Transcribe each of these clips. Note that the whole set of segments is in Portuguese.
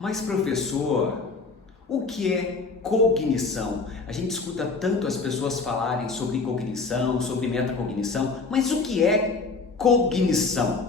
Mas professor, o que é cognição? A gente escuta tanto as pessoas falarem sobre cognição, sobre metacognição, mas o que é cognição?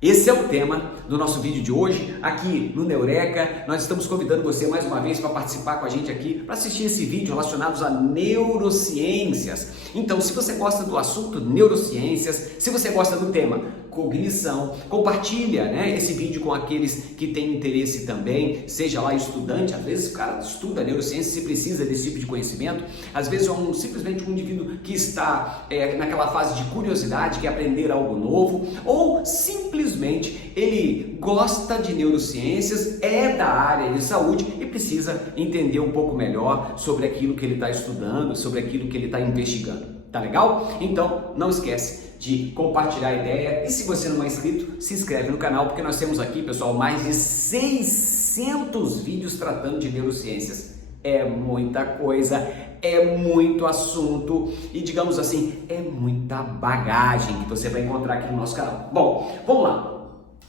Esse é o tema do nosso vídeo de hoje, aqui no Neureka. Nós estamos convidando você mais uma vez para participar com a gente aqui, para assistir esse vídeo relacionado a neurociências. Então, se você gosta do assunto neurociências, se você gosta do tema cognição, compartilha, esse vídeo com aqueles que têm interesse também, seja lá estudante. Às vezes o cara estuda neurociências e precisa desse tipo de conhecimento, às vezes é simplesmente um indivíduo que está naquela fase de curiosidade, quer aprender algo novo, ou simplesmente ele gosta de neurociências, é da área de saúde e precisa entender um pouco melhor sobre aquilo que ele está estudando, sobre aquilo que ele está investigando. Tá legal? Então, não esquece de compartilhar a ideia e se você não é inscrito, se inscreve no canal, porque nós temos aqui, pessoal, mais de 600 vídeos tratando de neurociências. É muita coisa, é muito assunto e, digamos assim, é muita bagagem que você vai encontrar aqui no nosso canal. Bom, vamos lá.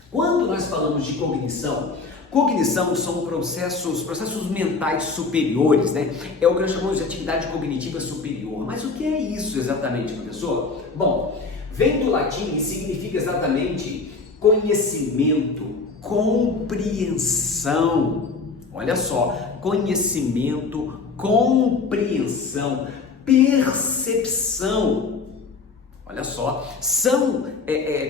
Quando nós falamos de cognição são processos mentais superiores, É o que nós chamamos de atividade cognitiva superior. Mas o que é isso exatamente, professor? Bom, vem do latim e significa exatamente conhecimento, compreensão. Olha só, conhecimento, compreensão, percepção. Olha só, são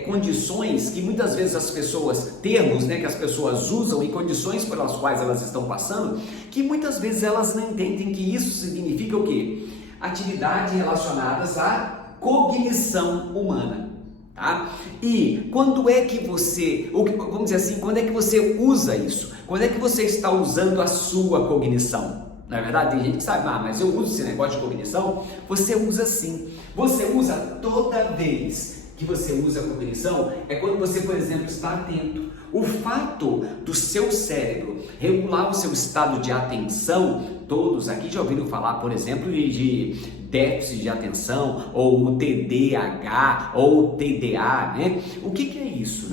condições que muitas vezes as pessoas, termos que as pessoas usam e condições pelas quais elas estão passando, que muitas vezes elas não entendem que isso significa o quê? Atividades relacionadas à cognição humana, tá? E quando é que você, vamos dizer assim, quando é que você usa isso? Quando é que você está usando a sua cognição? Na verdade, tem gente que sabe, mas eu uso esse negócio de cognição. Você usa sim. Você usa toda vez que você usa a cognição, é quando você, por exemplo, está atento. O fato do seu cérebro regular o seu estado de atenção, todos aqui já ouviram falar, por exemplo, de déficit de atenção, ou o TDAH, ou o TDA, O que é isso,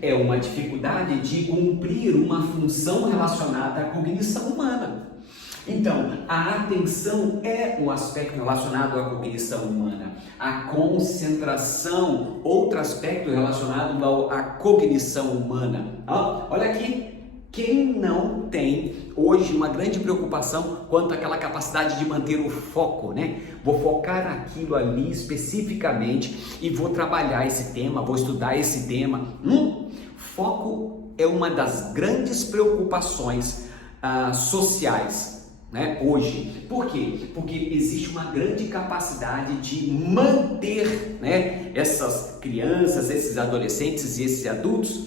É uma dificuldade de cumprir uma função relacionada à cognição humana. Então, a atenção é um aspecto relacionado à cognição humana. A concentração, outro aspecto relacionado à cognição humana. Olha aqui, quem não tem hoje uma grande preocupação quanto àquela capacidade de manter o foco, Vou focar naquilo ali especificamente e vou trabalhar esse tema, vou estudar esse tema. Foco é uma das grandes preocupações sociais. Hoje. Por quê? Porque existe uma grande capacidade de manter essas crianças, esses adolescentes e esses adultos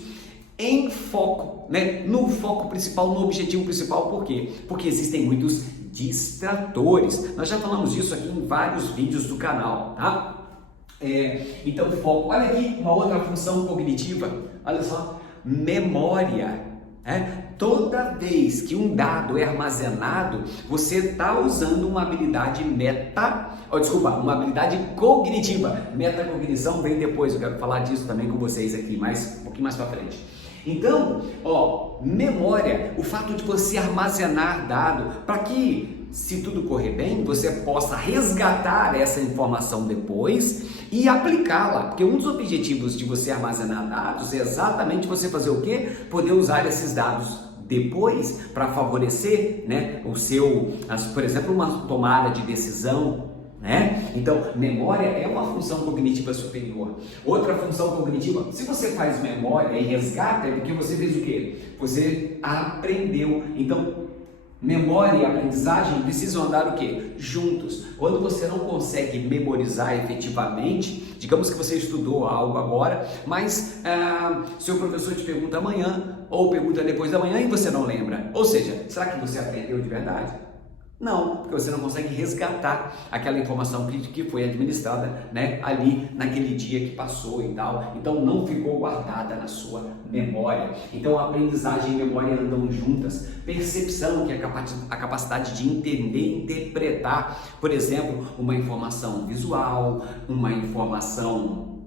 em foco, no foco principal, no objetivo principal. Por quê? Porque existem muitos distratores. Nós já falamos disso aqui em vários vídeos do canal, tá? Então, foco. Olha aqui uma outra função cognitiva. Olha só, memória. Toda vez que um dado é armazenado, você está usando uma habilidade uma habilidade cognitiva. Metacognição vem depois, eu quero falar disso também com vocês aqui, um pouquinho mais para frente. Então, memória, o fato de você armazenar dado, para que, se tudo correr bem, você possa resgatar essa informação depois e aplicá-la, porque um dos objetivos de você armazenar dados é exatamente você fazer o quê? Poder usar esses dados depois para favorecer, por exemplo, uma tomada de decisão, Então, memória é uma função cognitiva superior. Outra função cognitiva, se você faz memória e resgata, é porque você fez o quê? Você aprendeu. Então, memória e aprendizagem precisam andar o quê? Juntos. Quando você não consegue memorizar efetivamente, digamos que você estudou algo agora, mas seu professor te pergunta amanhã, ou pergunta depois da manhã e você não lembra. Ou seja, será que você aprendeu de verdade? Não, porque você não consegue resgatar aquela informação que foi administrada ali naquele dia que passou e tal. Então não ficou guardada na sua memória. Então a aprendizagem e a memória andam juntas. Percepção, que é a capacidade de entender, interpretar, por exemplo, uma informação visual, uma informação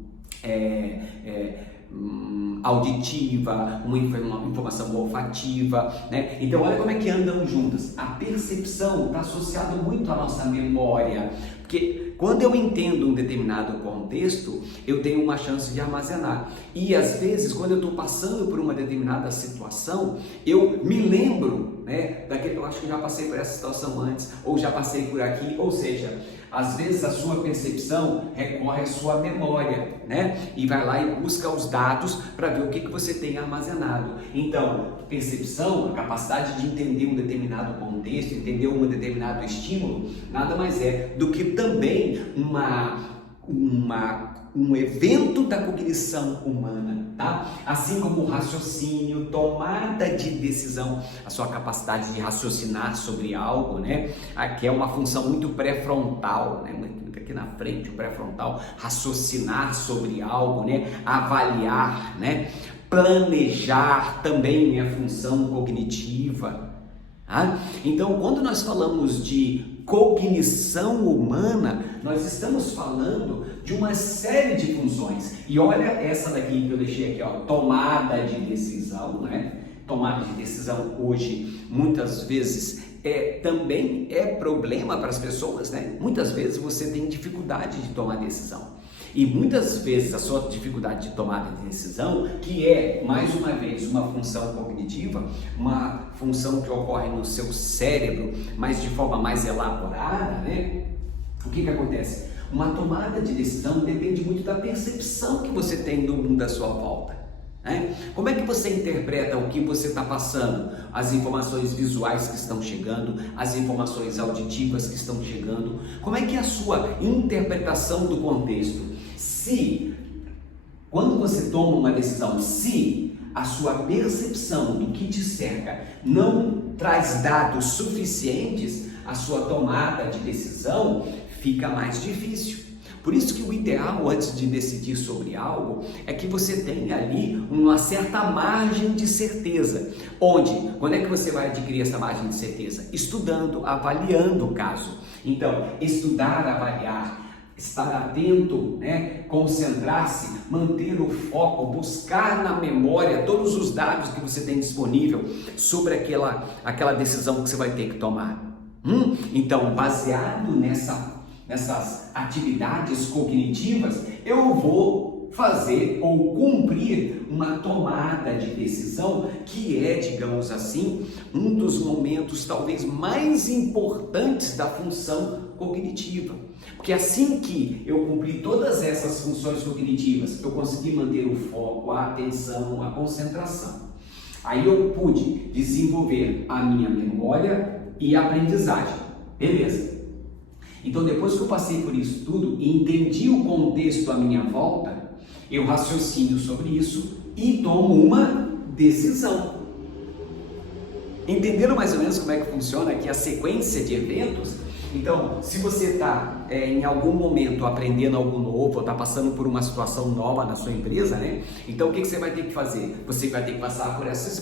auditiva, uma informação olfativa, né? Então olha como é que andam juntas. A percepção está associada muito à nossa memória, porque quando eu entendo um determinado contexto, eu tenho uma chance de armazenar. E às vezes, quando eu estou passando por uma determinada situação, eu me lembro, né, eu acho que já passei por essa situação antes, ou já passei por aqui, ou seja, às vezes a sua percepção recorre à sua memória, né? E vai lá e busca os dados para ver o que você tem armazenado. Então, percepção, a capacidade de entender um determinado contexto, entender um determinado estímulo, nada mais é do que também um evento da cognição humana, tá? Assim como o raciocínio, tomada de decisão, a sua capacidade de raciocinar sobre algo, né? Aqui é uma função muito pré-frontal, né? Aqui na frente, o pré-frontal, raciocinar sobre algo, né? Avaliar, né? Planejar também é função cognitiva. Tá? Então, quando nós falamos de cognição humana, nós estamos falando de uma série de funções. E olha essa daqui que eu deixei aqui, ó, tomada de decisão, né? Tomada de decisão hoje, muitas vezes, também é problema para as pessoas, né? Muitas vezes você tem dificuldade de tomar decisão. E muitas vezes a sua dificuldade de tomada de decisão, que é, mais uma vez, uma função cognitiva, uma função que ocorre no seu cérebro, mas de forma mais elaborada, né? O que acontece? Uma tomada de decisão depende muito da percepção que você tem do mundo à sua volta. Né? Como é que você interpreta o que você está passando? As informações visuais que estão chegando, as informações auditivas que estão chegando. Como é que é a sua interpretação do contexto? Se, quando você toma uma decisão, se a sua percepção do que te cerca não traz dados suficientes, a sua tomada de decisão fica mais difícil. Por isso que o ideal, antes de decidir sobre algo, é que você tenha ali uma certa margem de certeza. Onde? Quando é que você vai adquirir essa margem de certeza? Estudando, avaliando o caso. Então, estudar, avaliar, estar atento, né? Concentrar-se, manter o foco, buscar na memória todos os dados que você tem disponível sobre aquela decisão que você vai ter que tomar. Então, baseado nessas atividades cognitivas, eu vou fazer ou cumprir uma tomada de decisão que é, digamos assim, um dos momentos talvez mais importantes da função cognitiva. Porque assim que eu cumpri todas essas funções cognitivas, eu consegui manter o foco, a atenção, a concentração. Aí eu pude desenvolver a minha memória e a aprendizagem. Beleza. Então, depois que eu passei por isso tudo e entendi o contexto à minha volta, eu raciocino sobre isso e tomo uma decisão. Entenderam mais ou menos como é que funciona aqui a sequência de eventos? Então, se você está em algum momento aprendendo algo novo, ou está passando por uma situação nova na sua empresa, né? Então, o que você vai ter que fazer? Você vai ter que passar por essas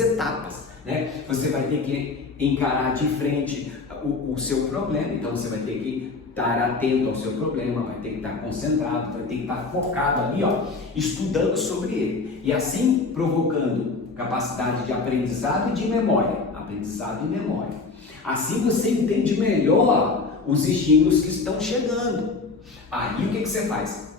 etapas, né? Você vai ter que encarar de frente o seu problema, então você vai ter que estar atento ao seu problema, vai ter que estar concentrado, vai ter que estar focado ali, ó, estudando sobre ele. E assim, provocando capacidade de aprendizado e de memória. Aprendizado e memória. Assim você entende melhor os estímulos que estão chegando. Aí o que você faz?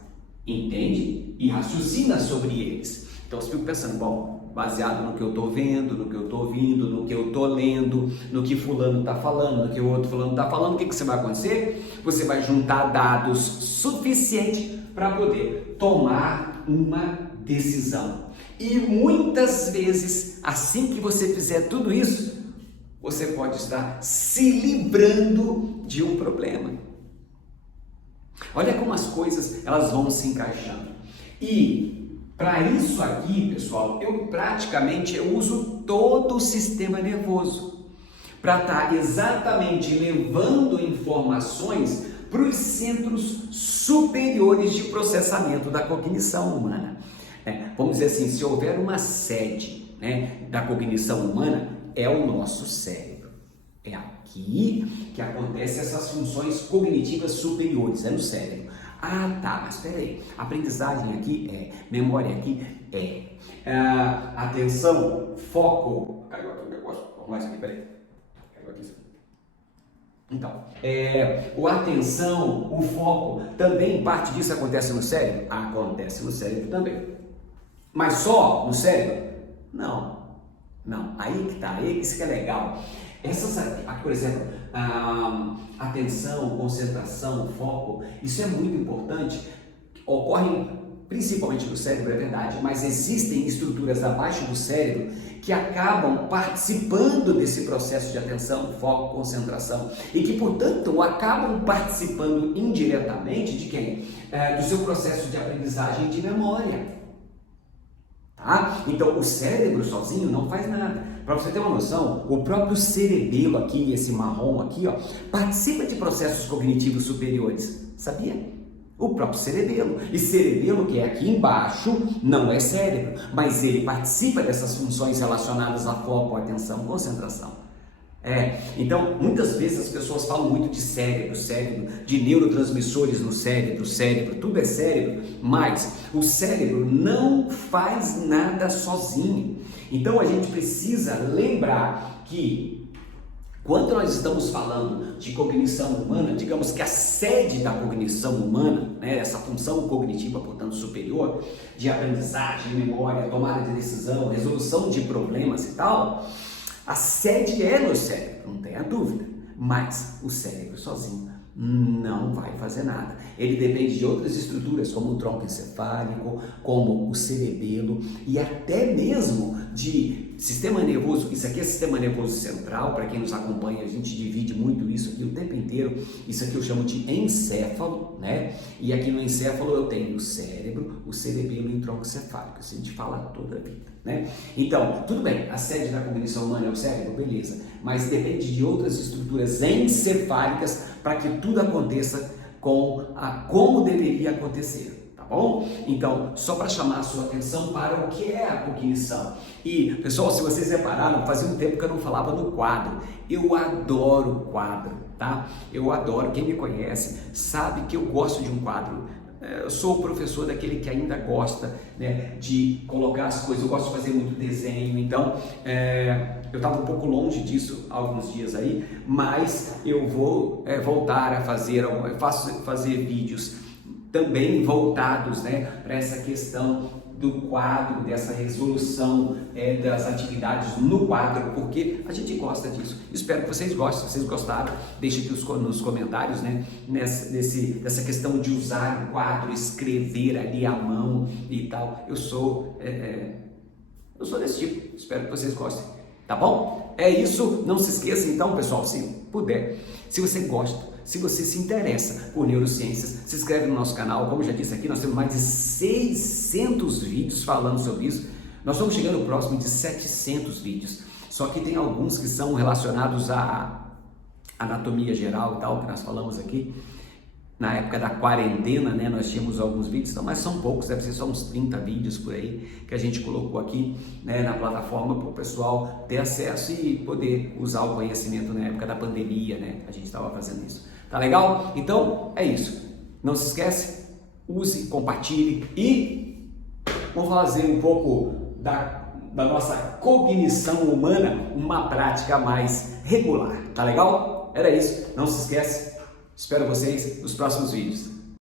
Entende e raciocina sobre eles. Então você fica pensando, bom, baseado no que eu estou vendo, no que eu estou ouvindo, no que eu estou lendo, no que fulano está falando, no que o outro fulano está falando, o que você vai acontecer? Você vai juntar dados suficientes para poder tomar uma decisão. E muitas vezes, assim que você fizer tudo isso, você pode estar se livrando de um problema. Olha como as coisas elas vão se encaixando. E para isso aqui, pessoal, eu praticamente uso todo o sistema nervoso para estar exatamente levando informações para os centros superiores de processamento da cognição humana. Vamos dizer assim, se houver uma sede, né, da cognição humana, é o nosso cérebro. É aqui que acontecem essas funções cognitivas superiores, é no cérebro. Ah, tá, mas espera aí. Aprendizagem aqui memória aqui atenção, foco. Caiu aqui o negócio. Vamos arrumar isso aqui, peraí. Caiu aqui isso aqui. Então, o atenção, o foco, também parte disso acontece no cérebro? Acontece no cérebro também. Mas só no cérebro? Não. Não, aí que tá, aí isso que é legal. Essas, por exemplo, atenção, concentração, foco, isso é muito importante, ocorrem principalmente no cérebro, é verdade, mas existem estruturas abaixo do cérebro que acabam participando desse processo de atenção, foco, concentração e que, portanto, acabam participando indiretamente de quem? Do seu processo de aprendizagem e de memória. Tá? Então, o cérebro sozinho não faz nada. Para você ter uma noção, o próprio cerebelo aqui, esse marrom aqui, ó, participa de processos cognitivos superiores. Sabia? O próprio cerebelo. E cerebelo, que é aqui embaixo, não é cérebro, mas ele participa dessas funções relacionadas a foco, atenção, concentração. Então, muitas vezes as pessoas falam muito de cérebro, de neurotransmissores no cérebro, tudo é cérebro, mas o cérebro não faz nada sozinho. Então, a gente precisa lembrar que quando nós estamos falando de cognição humana, digamos que a sede da cognição humana, essa função cognitiva, portanto, superior, de aprendizagem, memória, tomada de decisão, resolução de problemas e tal, a sede é no cérebro, não tenha dúvida, mas o cérebro sozinho não vai fazer nada. Ele depende de outras estruturas, como o tronco encefálico, como o cerebelo e até mesmo de sistema nervoso. Isso aqui é sistema nervoso central, para quem nos acompanha, a gente divide muito isso aqui o tempo inteiro. Isso aqui eu chamo de encéfalo, né? E aqui no encéfalo eu tenho o cérebro, o cerebelo e o tronco encefálico. Isso a gente fala toda a vida, né? Então, tudo bem, a sede da cognição humana é o cérebro, beleza, mas depende de outras estruturas encefálicas para que tudo aconteça como deveria acontecer, tá bom? Então, só para chamar a sua atenção para o que é a cognição. E, pessoal, se vocês repararam, fazia um tempo que eu não falava no quadro. Eu adoro quadro, tá? Eu adoro, quem me conhece sabe que eu gosto de um quadro. Eu sou o professor daquele que ainda gosta, né, de colocar as coisas, eu gosto de fazer muito desenho, então eu estava um pouco longe disso há alguns dias aí, mas eu vou voltar a fazer vídeos também voltados, né, para essa questão do quadro, dessa resolução das atividades no quadro, porque a gente gosta disso. Espero que vocês gostem. Se vocês gostaram, deixem aqui nos comentários, né, dessa questão de usar o quadro, escrever ali à mão e tal. Eu sou desse tipo. Espero que vocês gostem. Tá bom? É isso. Não se esqueça, então, pessoal, se puder, se você gosta, se você se interessa por neurociências, se inscreve no nosso canal. Como já disse aqui, nós temos mais de 600 vídeos falando sobre isso. Nós estamos chegando próximo de 700 vídeos. Só que tem alguns que são relacionados à anatomia geral e tal, que nós falamos aqui. Na época da quarentena, né, nós tínhamos alguns vídeos, mas são poucos, deve ser só uns 30 vídeos por aí que a gente colocou aqui, né, na plataforma para o pessoal ter acesso e poder usar o conhecimento na época da pandemia, né, a gente estava fazendo isso. Tá legal? Então, é isso. Não se esquece, use, compartilhe e vamos fazer um pouco da nossa cognição humana uma prática mais regular. Tá legal? Era isso. Não se esquece. Espero vocês nos próximos vídeos.